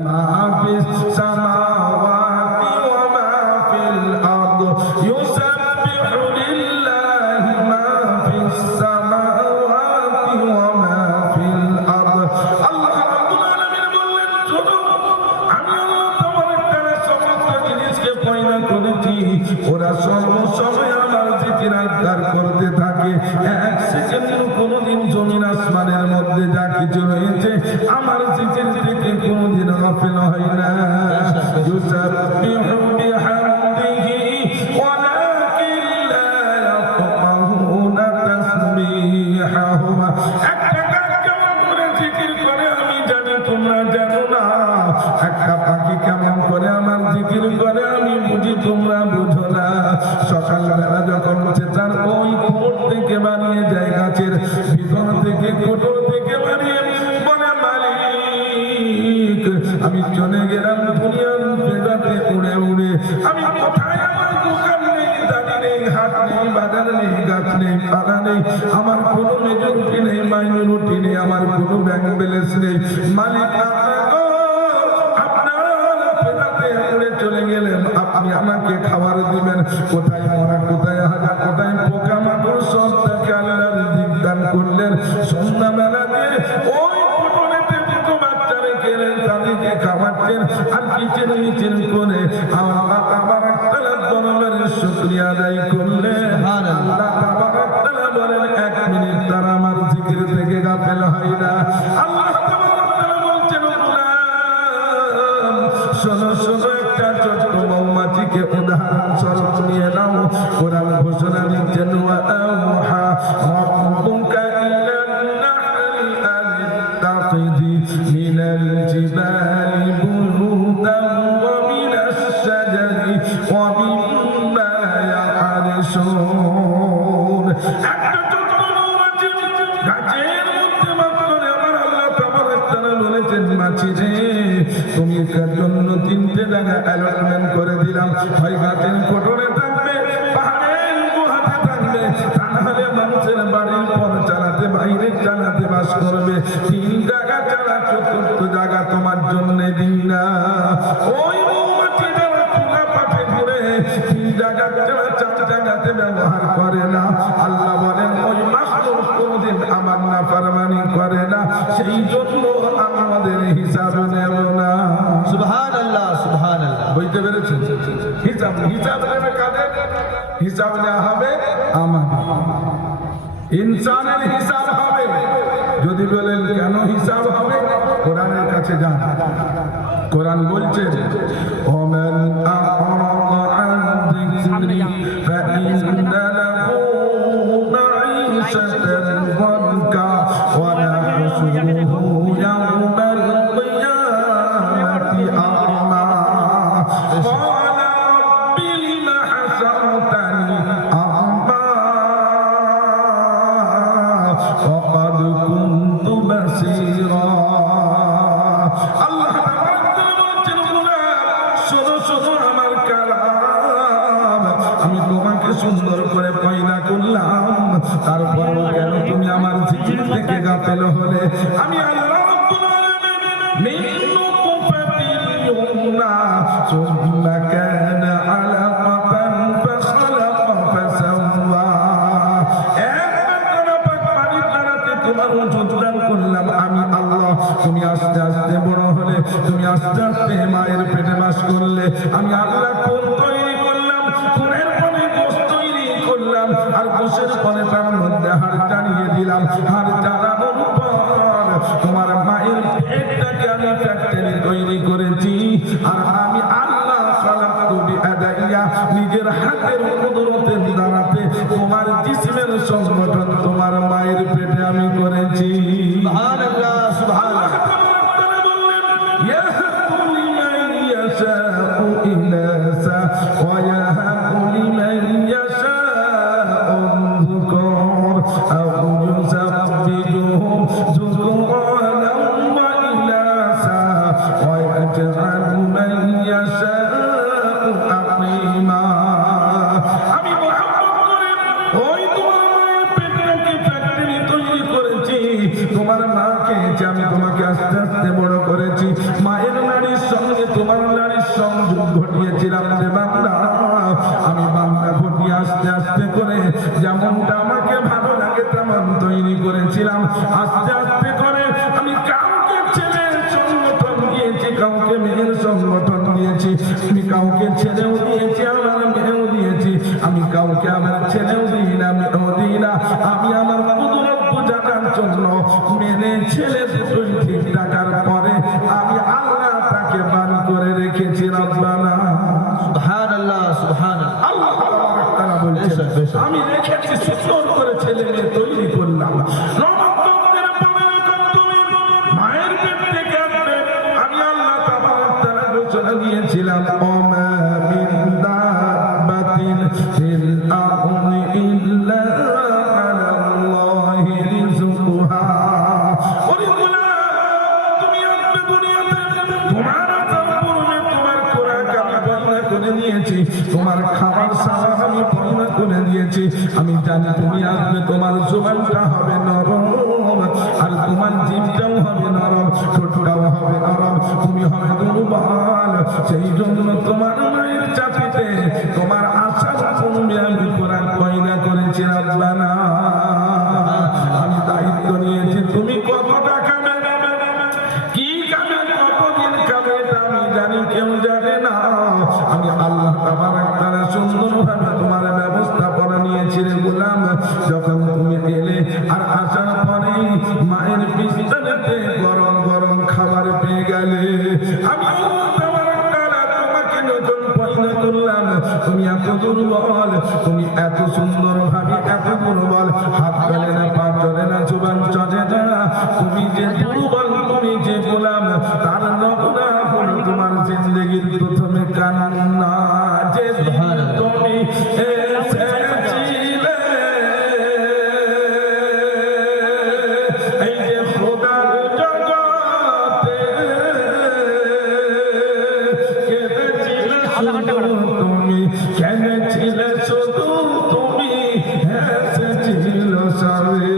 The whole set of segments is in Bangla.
ما في السماوات وما في الأرض يسبح لله ما في السماوات وما في الأرض الله رب العالمين বললেন শুনো আমি আল্লাহ তাবারক তাআলা সমস্ত জিনিসকে পয়দা করেছি ওরা সর্বসময় আমার জিকির আজকার করতে থাকে এক সেকেন্ড কোনদিন জমিন আসমানের মধ্যে যা কিছু রয়েছে আমার জিকির থেকে কোনদিন গাফিল হয় না ইউসাব্বিহু বিহামদিহি ওয়ালাকিন লা ইয়াফকাহুনা তাসবিহাহুম একটা গাছ কেমন করে জিকির করে আমি জানি তোমরা জানো না একটা পাখি কেমন করে আমার জিকির করে আমি বুঝি তোমরা বুঝো না সকালবেলা যখন চেতার ওই কোট থেকে বানিয়ে যায় গাছের ভিতর থেকে কোটর থেকে বানিয়ে বলে মালিক আমি চলে গেলাম দুনিয়ার বেদাতে উড়ে উড়ে আমি কোথায় আমার দোকান নেই দানি নেই হাট নেই বাজার নেই গাছ নেই পাড়া নেই আমার কোনো মেজরিটি নেই মাইনরিটি নেই আমার কোনো ব্যাংক ব্যালেন্স নেই মালিক চলে গেলেন আপনি আমাকে খাবার দিবেন কোথায় মরা কোথায় হাজা কোথায় পোকা মাকড় সব তাকে আল্লাহর রিজিক দান করলেন সন্ধ্যাবেলা দিয়ে ওই কোটরেতে দুটো বাচ্চা রেখে তাদেরকে খাওয়াচ্ছেন আর কিচেন মিচেন করে আবার একটা দরবারের শুকরিয়া আদায় করলেন আল্লাহ তাআলা বলেন 1 মিনিট তারা আমার জিকির থেকে গাফেল হয় না আল্লাহ তাআলা বলছেন শোনো শোনো একটা ছোট্ট মৌমাছিকে উদাহরণ স্বরূপ নিয়ে নাও কোরআন ঘোষণা দিচ্ছেন ওয়া আওহা রাব্বুকা ইলান নাহলি আন তাখিযি মিনাল জিবালি বুরুদান ওয়া মিনাশ শাজারি ওয়া মিম্মা ইয়া'রিশুন একটা ছোট্ট মৌমাছি গাছের মধ্যে বাস করে আমার আল্লাহ তাবারক তাআলা বলেছেন মাছি রে তুমি কার জন্য 3টে জায়গা অ্যালটমেন্ট করে দিলাম হয় গাছের কোটরে থাকবে পাহাড়ের গুহাতে থাকবে তাহলে মানুষের বাড়ির পথ চালাতে বাইরে চালাতে বাস করবে 3 জায়গা ছাড়া 4th জায়গা তোমার জন্য দিই না ওই মৌমাছি যারা চুলা পাঠে ঘুরে 3 জায়গা ছাড়া 4 জায়গাতে ব্যবহার করে না আল্লাহ বলেন ওই মাখলুক কোনদিন আমার নাফরমানি করে না সেই জন্য আমাদের হিসাব নেব না সুবহানাল্লাহ সুবহানাল্লাহ বুঝতে পেরেছেন হিসাব নেবে কাদের হিসাব নেওয়া হবে আমাদের ইনসানের হিসাব হবে যদি বলেন কেন হিসাব হবে কোরআনের কাছে যান কোরআন বলছে ওমান আ'রাদা আন যিকরি ফাইন্না লাহু মাঈশাতান দানকা ওয়া নাহশুরুহু ইয়াওমাল কিয়ামাতি আ'মা ক্বালা রাব্বি লিমা হাশারতানি আ'মা ফাকাদ কুনতু বাসীরা আল্লাহ আমার কালাম আমি তোমাকে সুন্দর করে পয়দা করলাম তারপর কেন তুমি আমার জিকির থেকে গাফেল হলে আমি আল্লাহ রাব্বুল আলামিন মিন নুতফাতিল ইউমনা সুম্মা কানা আলাকাতান ফাখালাকা ফাসাওয়া তোমার ওজুদ দান করলাম আমি আল্লাহ তুমি আস্তে আস্তে বড় হলে তুমি আস্তে আস্তে মায়ের পেটে বাস করলে আমি আল্লাহ কোন তৈরি করলাম কোনের পরে গোশ তৈরি করলাম আর গোশের পরে তার মধ্যে হাড় টানিয়ে দিলাম হাড় টানানোর পর তোমার মায়ের পেটটাকে আমি ফ্যাক্টরি তৈরি করেছি আর আমি আল্লাহ খালাকতু বিয়াদাইয়া নিজের হাতের কুদরতের দ্বারাতে তোমার জিসমের সংগঠন তোমার মায়ের পেটে আমি করেছি সুবহানাল্লাহ সুবহানাল্লাহ ইয়াহবু লিমান ইয়াশাউ ইনাসা ওয়া ইয়াহবু লিমান ইয়াশাউ যুকুর আও ইউযাব্বিহুম যুকুরান ওয়া ইনাসা ওয়া ঘটিয়েছিলাম রে বান্দা, আমি বান্দা ঘটিয়ে আস্তে আস্তে করে যেমনটা আমাকে ভালো লাগে তেমন তৈরি করেছিলাম। আস্তে আস্তে করে আমি কাউকে ছেলের সংগঠন দিয়েছি, কাউকে মেয়ের সংগঠন দিয়েছি, আমি কাউকে ছেলেও দিয়েছি আমার মেয়েও দিয়েছি, আমি কাউকে আমার ছেলেও দিই না মেয়েও দিই না। আমি আমার কুদরত জানার জন্য মেনে ছেলে দুটোই ঠিক থাকার পরে আমি আল্লাহ তাকে বান করে রেখেছি। রব্বানা সুবহানাল্লাহ, সুবহানাল্লাহ। আল্লাহ তাআলা বলছেন আমি রেখেছি, সুন্দর করে ছেলে মেয়ে তৈরি করলাম। মায়ের পেট থেকে আসবে আমি আল্লাহ তাআলা ঘোষণা দিয়েছিলাম ওমা মিন দাব্বাতিন ফিল আরদি ইল্লা আলাল্লাহি রিজকুহা। ওরে গোলাম, তুমি আসবে দুনিয়াতে, তোমার পূর্বে তোমার খোরাক আমি বর্ণনা করে দিয়েছি, তোমার খাবার সারা আমি বর্ণনা করে দিয়েছি। আমি জানি তুমি আসবে, তোমার জবানটা হবে নরম আর তোমার জিভটাও হবে নরম, ঠোঁটটাও হবে নরম, তুমি হবে দুর্বল। সেই জন্য তোমার মায়ের চাপিতে তোমার আশা পূর্বে আমি খোরাক পয়দা করেছি। রব্বানা আমি দায়িত্ব নিয়েছি, তুমি কতটা খাবে, কি খাবে, কতদিন খাবে এটা আমি জানি, কেউ জানে না। আমি আল্লাহ তাবারক তাআলা সুন্দরভাবে তোমার ব্যবস্থা করে নিয়েছি রে গোলাম। যখন তুমি এলে আর আসার পরে মায়ের বিছানাতে গরম গরম খাবার পেয়ে গেলে, আমি আল্লাহ তাবারক তাআলা তোমাকে নতুন পয়দা করলাম। তুমি এত দুর্বল, তুমি এত সুন্দরভাবে এত দুর্বল, হাত চলে না, পা চলে না, জুবান চলে না, তুমি যে দুর্বল, তুমি যে গোলাম, তার নমুনা হলো তোমার জিন্দেগির প্রথমে কান্না। যে তুমি এসেছিলে এই যে খোদার জগতে, কেঁদেছিলে শুধু তুমি, কেঁদেছিলে শুধু তুমি, হেসেছিল সবে।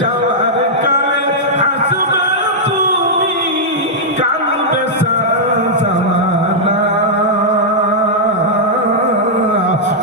যাওয়ার কালে আসবে তুমি, কাঁদবে সারা জামানা।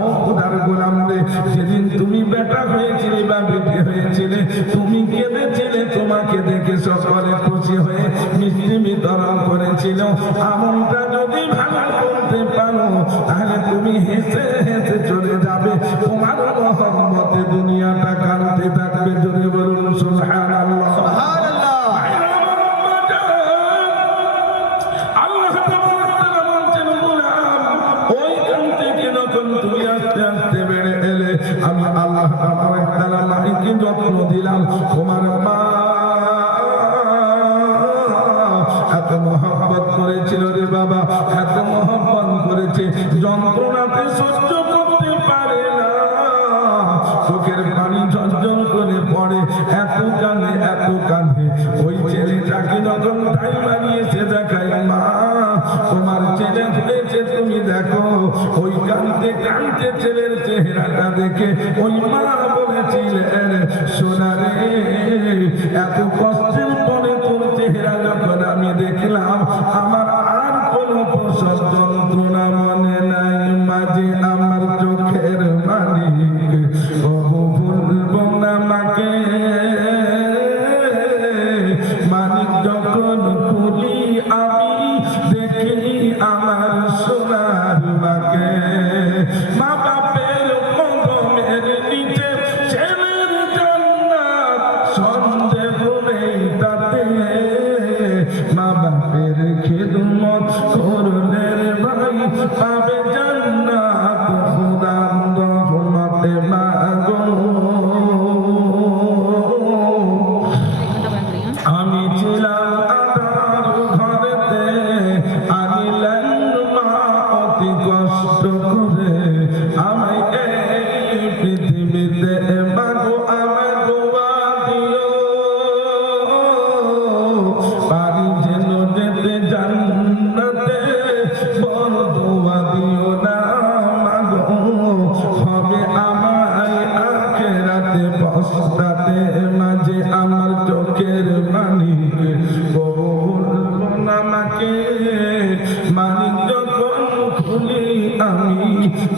ও খোদার গোলাম রে, সেদিন তুমি বেটা হয়েছিলে বা বেটি হয়েছিলে, তুমি কেঁদেছিলে, তোমাকে দেখে সকলে খুশি হয়ে মিষ্টি বিতরণ করেছিল। আমনটা যদি ভালো করতে পারো তাহলে তুমি হেসে হেসে চলে যাবে, তোমার মহব্বতে দুনিয়াটা কাঁদতে থাকবে। জোরে বলুন সুবহানাল্লাহ, সুবহানাল্লাহ। আল্লাহ তাবারক তাআলা বলছেন গোলাম, ওইখান থেকে যখন তুমি আস্তে আস্তে বেড়ে এলে, আমি আল্লাহ তাবারক তাআলা মাকে যত্ন দিলাম। তোমার মা এত মহব্বত করেছিল রে বাবা, এত মহব্বত করেছে, যন্ত্রণাতে সহ্য করতে পারে না, চোখের পানি ঝরঝর করে পড়ে, এত কাঁদে এত কাঁদে। ওই ছেলেটাকে যখন ঠাই মারিয়েছে দেখায়, মা তোমার ছেলে হয়েছে, তুমি দেখো। ওই কাঁদতে কাঁদতে ছেলের চেহারাটা দেখে ওই মা বলেছিলেন, সোনা রে, এত কষ্টের পরে তোর চেহারা যখন আমি দেখলাম, আমার আর কোনো প্রসব যন্ত্রণা মনে নাই। মাঝে আমার চোখের মালিক, ও ভুলবো না মাকে, মালিক যখন খুলি আমি দেখি আমার সোনার মাকে। মা বাপের কদমের নিচে ছেলের জান্নাত, সন্দেহ নেই তাতে। মা বাপের খিদমত করলে ভাই পাবে জান্নাত, খোদার রহমতে মাগো। আমি ছিলাম আধার ঘরেতে, আনিলেন মা অতি কষ্ট করে আমায় এই পৃথিবীতে। মাগো আমায় দোয়া দিও, পারি যেন যেতে জান্নাতে, বড় দোয়া দিও না মাগো, হবে আমায় আখিরাতে পস্তাতে। মাঝে আমার চোখের মানিক, বলবো না মাকে, মানিক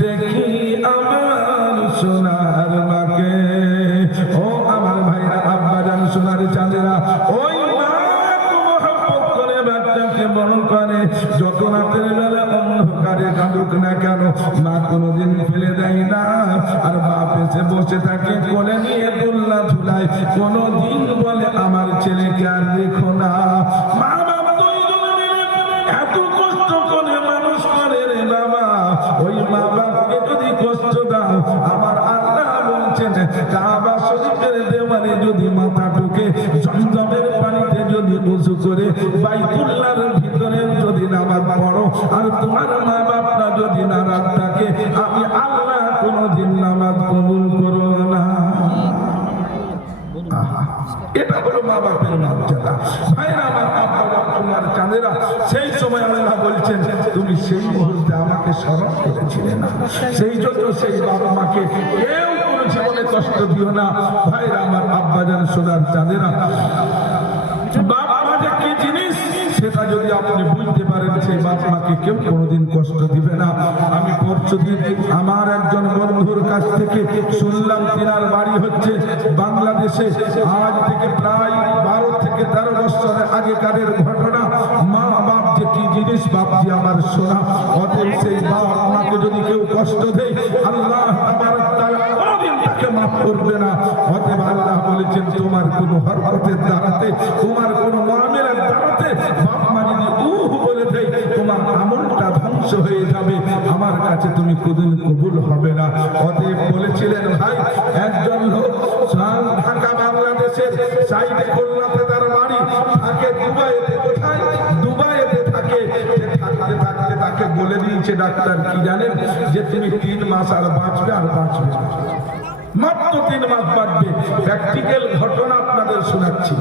দেখি আমার সোনার মাকে। ও আমার ভাইরা, আব্বাজান, সোনার চাঁদেরা, ওই মা মহব্বত করে বাচ্চাকে বড় করে। যত রাতের বেলা অন্ধকারে কাঁদুক না কেন, মা কোনোদিন ফেলে দেয় না। আর বাপ এসে বসে থাকে কোলে নিয়ে দোল্লা ঝুলায়, কোনোদিন বলে আমার ছেলেকে আর দেখো না। মা বাপ দুইজনে মিলে এত কষ্ট করে মানুষ করে রে বাবা। ওই মা বাপকে যদি কষ্ট দাও, আমার আল্লাহ বলছেন কাবা শরীফের দেওয়ালে যদি মাথা ঢুকে, জমজমের পানিতে যদি উযু করে, বাইতুল্লাহর ভিতরে যদি নামাজ পড়ো, আর তোমার মা বাপরা যদি নারাজ থাকে, আমি আল্লাহ কোনোদিন নামাজ কবুল করো না। এটা হলো মা বাপের মর্যাদা। ভাইরা আমার, আব্বা তোমার চাঁদেরা, সেই সময় আল্লাহ বলছেন তুমি সেই মুহূর্তে আমাকে স্মরণ করেছিলে না, সেই জন্য সেই বাবা মাকে কেউ কোনো জীবনে কষ্ট দিও না। ভাইরা আমার, আব্বাজান, সোনার চাঁদেরা, বাপ মা যে কি জিনিস সেটা যদি আপনি বুঝতে পারেন, সেই বাপ মাকে কেউ কোনোদিন কষ্ট দিবে না। আমি পরশুদিন আমার একজন বন্ধুর কাছ থেকে শুনলাম, তিনার বাড়ি হচ্ছে বাংলাদেশে। আজ থেকে প্রায় 12 থেকে 13 বছরের আগেকারের ঘটনা। মা বাপ যে কি জিনিস, বাপজি আমার সোনা। অতএব সেই বাপ মাকে যদি কেউ কষ্ট দেয়, আল্লাহ তাবারক তাআলা কোনোদিন তাকে মাফ করবে না। অতএব আল্লাহ বলেছেন তোমার কোনো হরকতের দ্বারাতে, তোমার কোনো মুআমিলার দ্বারাতে বাপ মা যদি বলে দেয়, তোমার আমলটা ধ্বংস হয়ে যাবে, আমার কাছে তুমি কোনদিন কবুল হবে না। অতএব বলেছিলেন ভাই, একজন লোক ঢাকা বাংলাদেশের সাইডে খুলনাতে তার বাড়ি, থাকে দুবাইতে। কোথায়? দুবাইতে থাকে। থাকতে থাকতে তাকে বলে দিয়েছে ডাক্তার, কি জানেন, যে তুমি 3 মাস আর বাঁচবে, আর বাঁচবে মাত্র 3 মাস বাঁচবে। প্র্যাকটিক্যাল ঘটনা আপনাদের শোনাচ্ছি।